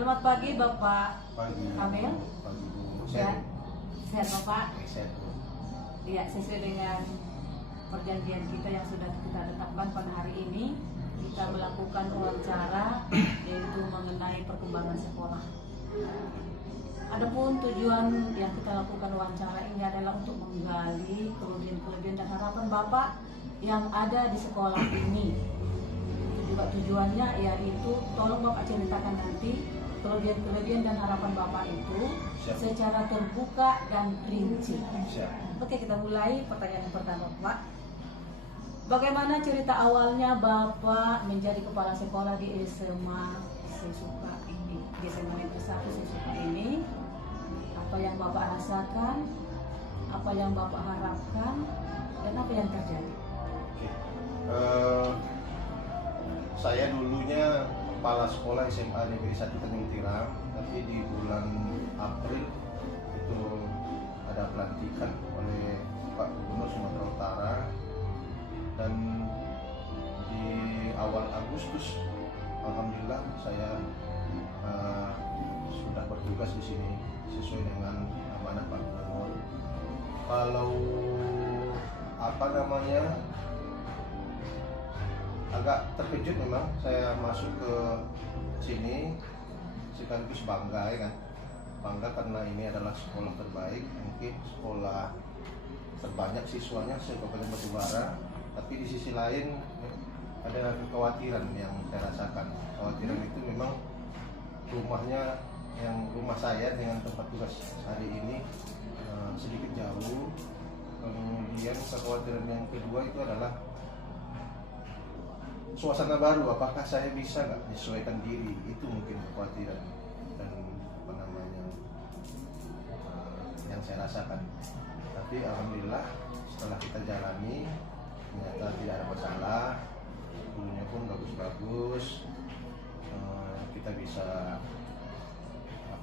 Selamat pagi Bapak Pagi. Kamil. Pagi Bu. Sehat? Sehat Bapak? Sehat Bu. Iya, sesuai dengan perjanjian kita yang sudah kita tetapkan pada hari ini, kita melakukan wawancara yaitu mengenai perkembangan sekolah. Adapun tujuan yang kita lakukan wawancara ini adalah untuk menggali kelebihan-kelebihan dan harapan Bapak yang ada di sekolah ini. Itu juga tujuannya yaitu tolong Bapak ceritakan nanti kelebihan-kelebihan dan harapan Bapak itu secara terbuka dan rinci. Oke, kita mulai pertanyaan yang pertama Pak. Bagaimana cerita awalnya Bapak menjadi kepala sekolah di SMA Sesuka ini? Di SMA Negeri 1 Sesuka ini, apa yang Bapak rasakan, apa yang Bapak harapkan, dan apa yang terjadi? Saya dulunya kepala sekolah SMA Negeri 1 Tanjung Tiram, tapi di bulan April itu ada pelantikan oleh Pak Gubernur Sumatera Utara, dan di awal Agustus alhamdulillah saya sudah bertugas di sini sesuai dengan amanah Pak Gubernur. Kalau agak terkejut memang saya masuk ke sini, sekaligus bangga ya kan, bangga karena ini adalah sekolah terbaik, mungkin sekolah terbanyak siswanya se-Kabupaten Batubara. Tapi di sisi lain ada kekhawatiran yang saya rasakan. Kekhawatiran itu memang rumah saya dengan tempat tugas hari ini sedikit jauh. Kemudian kekhawatiran yang kedua itu adalah suasana baru, apakah saya bisa nggak menyesuaikan diri, itu mungkin kekhawatiran dan yang saya rasakan. Tapi alhamdulillah setelah kita jalani ternyata tidak ada masalah, gurunya pun bagus-bagus, kita bisa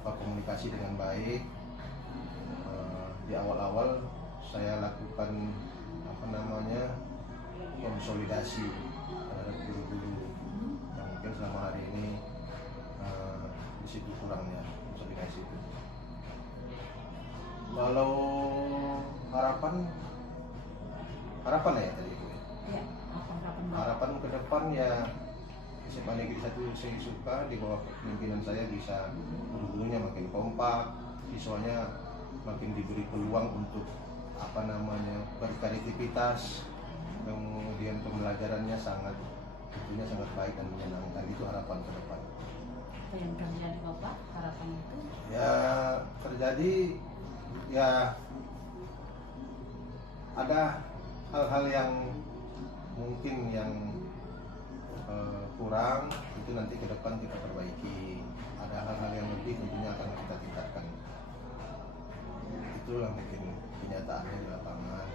komunikasi dengan baik. Di awal-awal saya lakukan konsolidasi terhadap guru-guru yang mungkin selama hari ini di situ kurangnya konsolidasi itu. Kalau harapan ya tadi itu. Ya, Harapan ke depan ya SMA Negeri 1 Sesuka di bawah pimpinan saya bisa guru-gurunya makin kompak, siswanya makin diberi peluang untuk berkreativitas, kemudian pembelajarannya tentunya sangat baik dan menyenangkan. Itu harapan ke depan. Apa yang terjadi Bapak, harapan itu? Ya terjadi ya ada hal-hal yang mungkin yang kurang, itu nanti ke depan kita perbaiki. Ada hal-hal yang lebih tentunya akan kita tingkatkan. Itulah mungkin kenyataannya di lapangan.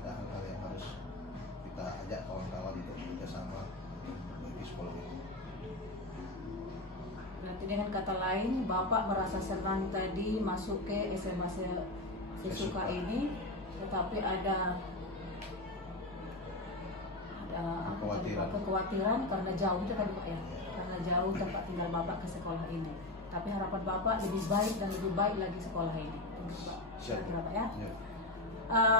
Ada hal-hal yang harus kita ajak kawan-kawan untuk bekerjasama bagi sekolah ini. Berarti dengan kata lain, Bapak merasa senang tadi masuk ke SMA Sesuka ini, tetapi ada kekhawatiran karena jauh itu kan Pak ya, karena jauh tempat tinggal Bapak ke sekolah ini. Tapi harapan Bapak lebih baik dan lebih baik lagi sekolah ini. Kira-kira Pak ya.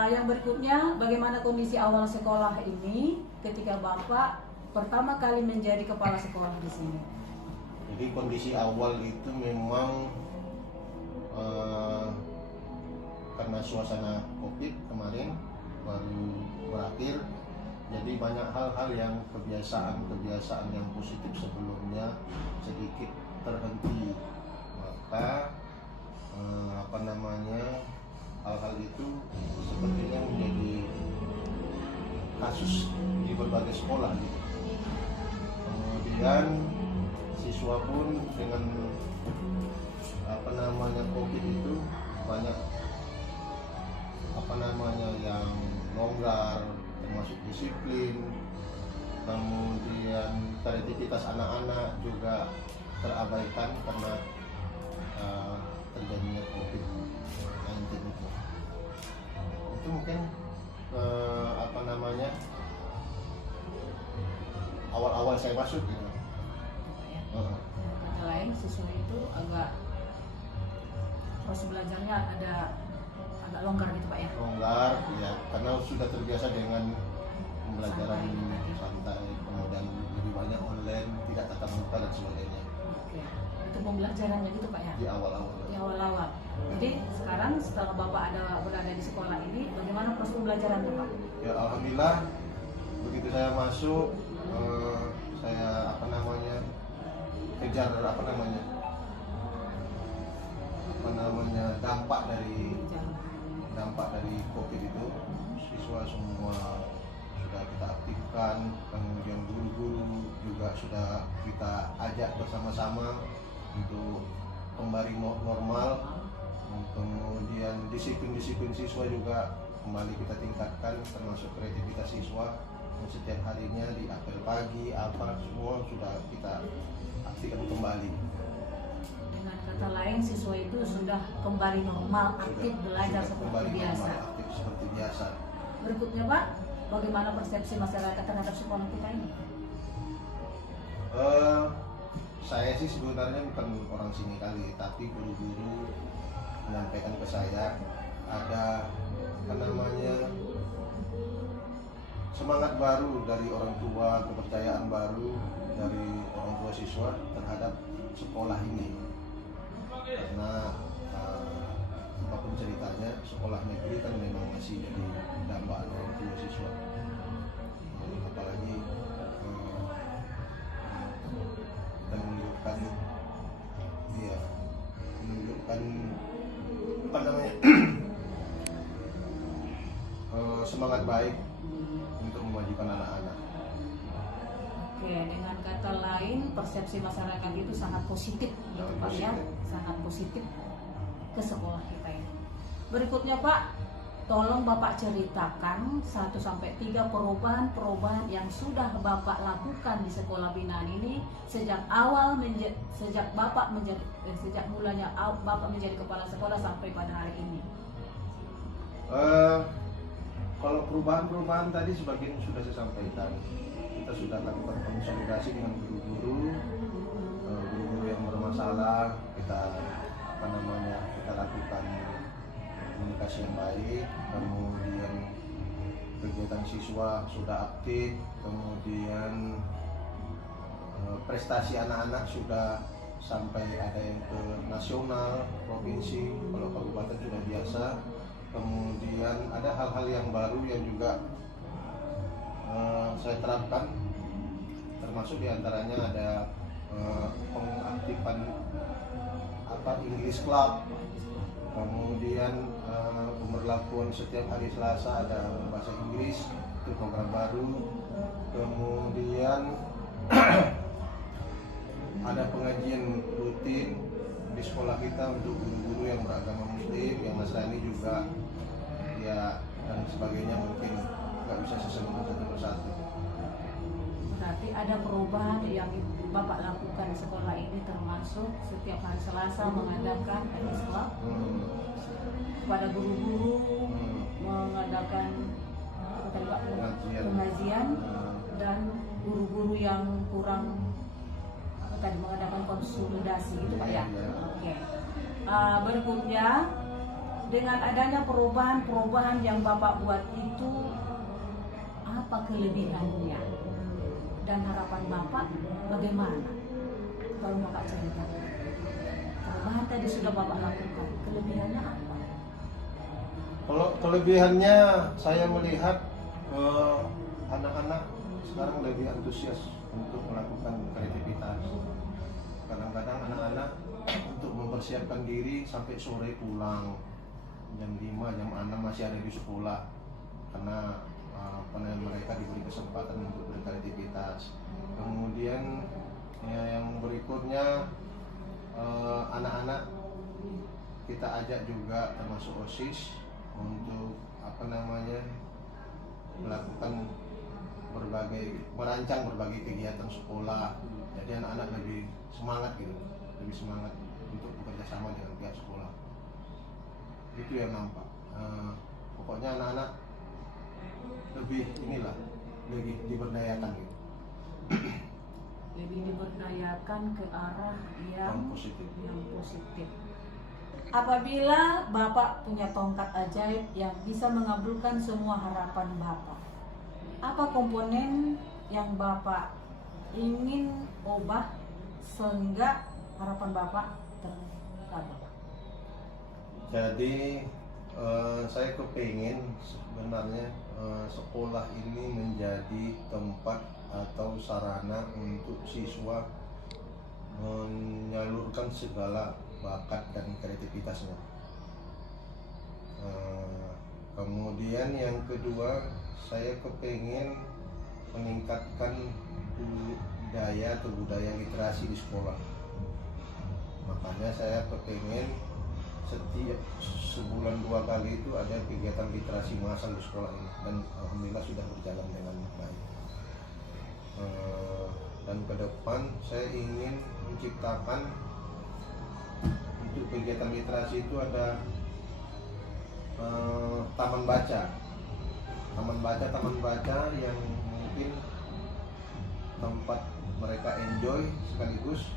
Yang berikutnya, bagaimana kondisi awal sekolah ini ketika Bapak pertama kali menjadi kepala sekolah di sini? Jadi kondisi awal itu memang karena suasana COVID kemarin baru berakhir, jadi banyak hal-hal yang kebiasaan yang positif sebelumnya sedikit terhenti. Maka hal-hal itu sepertinya menjadi kasus di berbagai sekolah gitu. Kemudian siswa pun dengan COVID itu banyak yang longgar, termasuk disiplin, kemudian kreativitas anak-anak juga terabaikan karena terjadinya COVID-19 itu. Itu mungkin awal-awal saya masuk gitu. itu agak proses belajarnya ada agak longgar gitu Pak ya? Longgar, ya, karena sudah terbiasa dengan pembelajaran Santai. santai, kemudian lebih banyak online, tidak tatap muka dan sebagainya Oke. Itu pembelajarannya gitu Pak ya? di awal-awal. Di awal-awal. Jadi sekarang setelah Bapak berada di sekolah ini, bagaimana proses pembelajaran tuh Pak? Ya alhamdulillah, begitu saya masuk, saya kejar dampak dari COVID itu, siswa semua sudah kita aktifkan, kemudian guru-guru juga sudah kita ajak bersama-sama untuk kembali normal, kemudian disiplin siswa juga kembali kita tingkatkan, termasuk kreativitas siswa yang setiap harinya di apel pagi semua sudah kita aktifkan kembali. Dengan kata lain, siswa itu sudah kembali normal, aktif belajar seperti biasa. Normal, aktif seperti biasa. Berikutnya Pak, bagaimana persepsi masyarakat terhadap sekolah kita ini? Saya sih sebenarnya bukan orang sini kali, tapi guru-guru menyampaikan ke saya ada semangat baru dari orang tua, kepercayaan baru dari orang tua siswa terhadap sekolah ini. Karena apapun ceritanya, sekolah negeri kan memang masih jadi dambaan orang tua siswa. Apalagi kita menunjukkan semangat baik untuk memajukan anak-anak. Oke, dengan kata lain, persepsi masyarakat itu sangat positif gitu Pak ya, sangat positif ke sekolah kita ini. Berikutnya Pak, tolong Bapak ceritakan 1-3 perubahan yang sudah Bapak lakukan di sekolah binaan ini sejak mulanya Bapak menjadi kepala sekolah sampai pada hari ini. Kalau perubahan tadi sebagian sudah saya sampaikan. Kita sudah lakukan konsolidasi dengan guru-guru yang bermasalah. Kita lakukan komunikasi yang baik. Kemudian kegiatan siswa sudah aktif. Kemudian prestasi anak-anak sudah sampai ada yang ke nasional, provinsi. Kalau kabupaten sudah biasa. Kemudian ada hal-hal yang baru yang juga saya terapkan, termasuk diantaranya ada pengaktifan English Club, kemudian pemberlakuan setiap hari Selasa ada bahasa Inggris, itu program baru, kemudian ada pengajian rutin di sekolah kita untuk guru-guru yang beragama Muslim, yang Nasrani juga, ya, dan sebagainya. Mungkin nggak bisa saya sebutkan satu persatu. Berarti ada perubahan yang Bapak lakukan di sekolah ini, termasuk setiap hari Selasa mengadakan English Club kepada guru-guru, mengadakan pengajian, dan guru-guru yang kurang mengadakan konsolidasi gitu Pak ya. Oke. Berikutnya, dengan adanya perubahan yang Bapak buat itu, apa kelebihannya dan harapan Bapak bagaimana? Kalau Bapak cerita, perubahan tadi sudah Bapak lakukan, kelebihannya apa? Kalau kelebihannya, saya melihat anak-anak sekarang lebih antusias untuk melakukan kreativitas. Kadang-kadang anak-anak untuk mempersiapkan diri sampai sore pulang, jam 5, jam 6 masih ada di sekolah, karena mereka diberi kesempatan untuk berkreativitas. Kemudian yang berikutnya, anak-anak kita ajak juga termasuk OSIS untuk melakukan merancang berbagai kegiatan sekolah. Jadi anak-anak lebih semangat untuk bekerja sama dengan pihak sekolah. Itu yang nampak. Pokoknya anak-anak lebih diberdayakan gitu. lebih diberdayakan ke arah yang positif. Apabila Bapak punya tongkat ajaib yang bisa mengabulkan semua harapan Bapak, apa komponen yang Bapak ingin ubah sehingga harapan Bapak terkabul? Jadi saya kepingin sebenarnya sekolah ini menjadi tempat atau sarana untuk siswa menyalurkan segala bakat dan kreativitasnya. Kemudian yang kedua, saya kepingin meningkatkan budaya literasi di sekolah. Makanya saya kepingin setiap sebulan 2 kali itu ada kegiatan literasi massal di sekolah ini, dan alhamdulillah sudah berjalan dengan baik. Dan ke depan saya ingin menciptakan untuk kegiatan literasi itu ada taman baca yang mungkin tempat mereka enjoy, sekaligus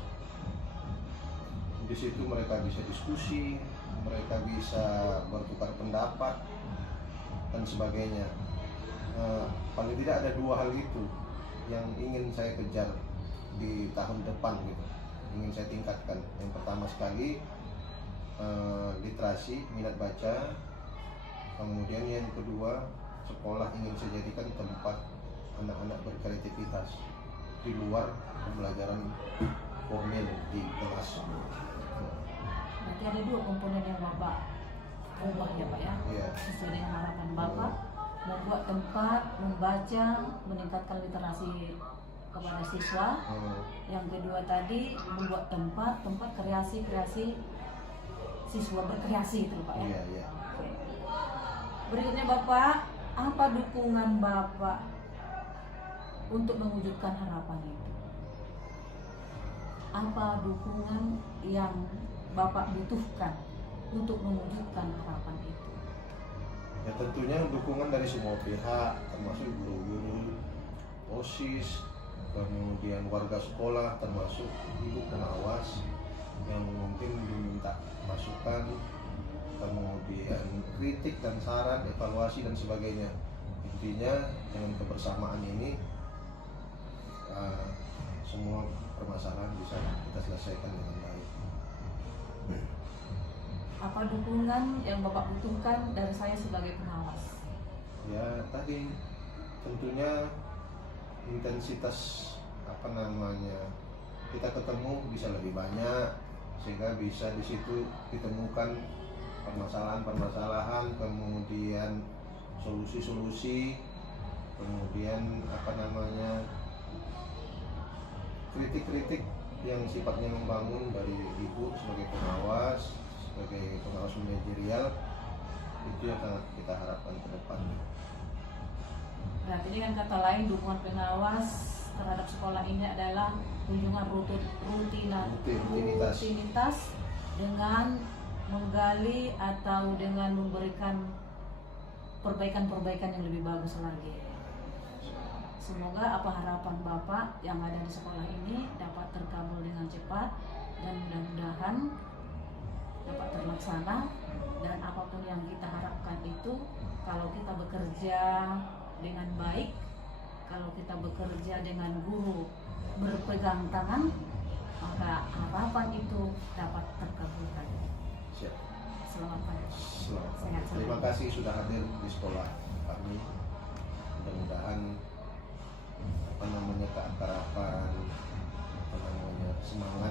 di situ mereka bisa diskusi, mereka bisa bertukar pendapat dan sebagainya. Paling tidak ada 2 hal itu yang ingin saya kejar di tahun depan gitu, ingin saya tingkatkan. Yang pertama sekali literasi, minat baca. Kemudian yang kedua, sekolah ingin saya jadikan tempat anak-anak berkreativitas di luar pembelajaran formal di kelas. Berarti ada 2 komponen yang Bapak ubah ya Pak ya? Iya. Sesuai dengan harapan Bapak, membuat tempat membaca, meningkatkan literasi kepada siswa. Yang kedua tadi membuat tempat kreasi siswa berkreasi itu Pak ya? Iya, iya. Oke. Berikutnya Bapak, apa dukungan Bapak untuk mewujudkan harapan itu? Apa dukungan yang Bapak butuhkan untuk mewujudkan harapan itu? Ya tentunya dukungan dari semua pihak, termasuk guru-guru, OSIS, kemudian warga sekolah, termasuk ibu pengawas yang mungkin diminta masukan, kemudian kritik dan saran, evaluasi dan sebagainya. Intinya dengan kebersamaan ini semua permasalahan bisa kita selesaikan dengan baik. Apa dukungan yang Bapak butuhkan dari saya sebagai pengawas? Ya tadi tentunya intensitas kita ketemu bisa lebih banyak, sehingga bisa di situ ditemukan permasalahan-permasalahan, kemudian solusi-solusi, kemudian kritik-kritik yang sifatnya membangun dari ibu sebagai pengawas manajerial. Itu yang sangat kita harapkan ke depan. Berarti dengan kata lain, dukungan pengawas terhadap sekolah ini adalah kunjungan rutinitas dengan menggali atau dengan memberikan perbaikan-perbaikan yang lebih bagus lagi. Semoga apa harapan Bapak yang ada di sekolah ini dapat terkabul dengan cepat, dan mudah-mudahan dapat terlaksana. Dan apapun yang kita harapkan itu, kalau kita bekerja dengan baik, kalau kita bekerja dengan guru berpegang tangan, maka harapan itu dapat terkabulkan. Siap. Selamat pagi. Selamat. Terima kasih sudah hadir di sekolah kami. Mudah-mudahan keakraban, semangat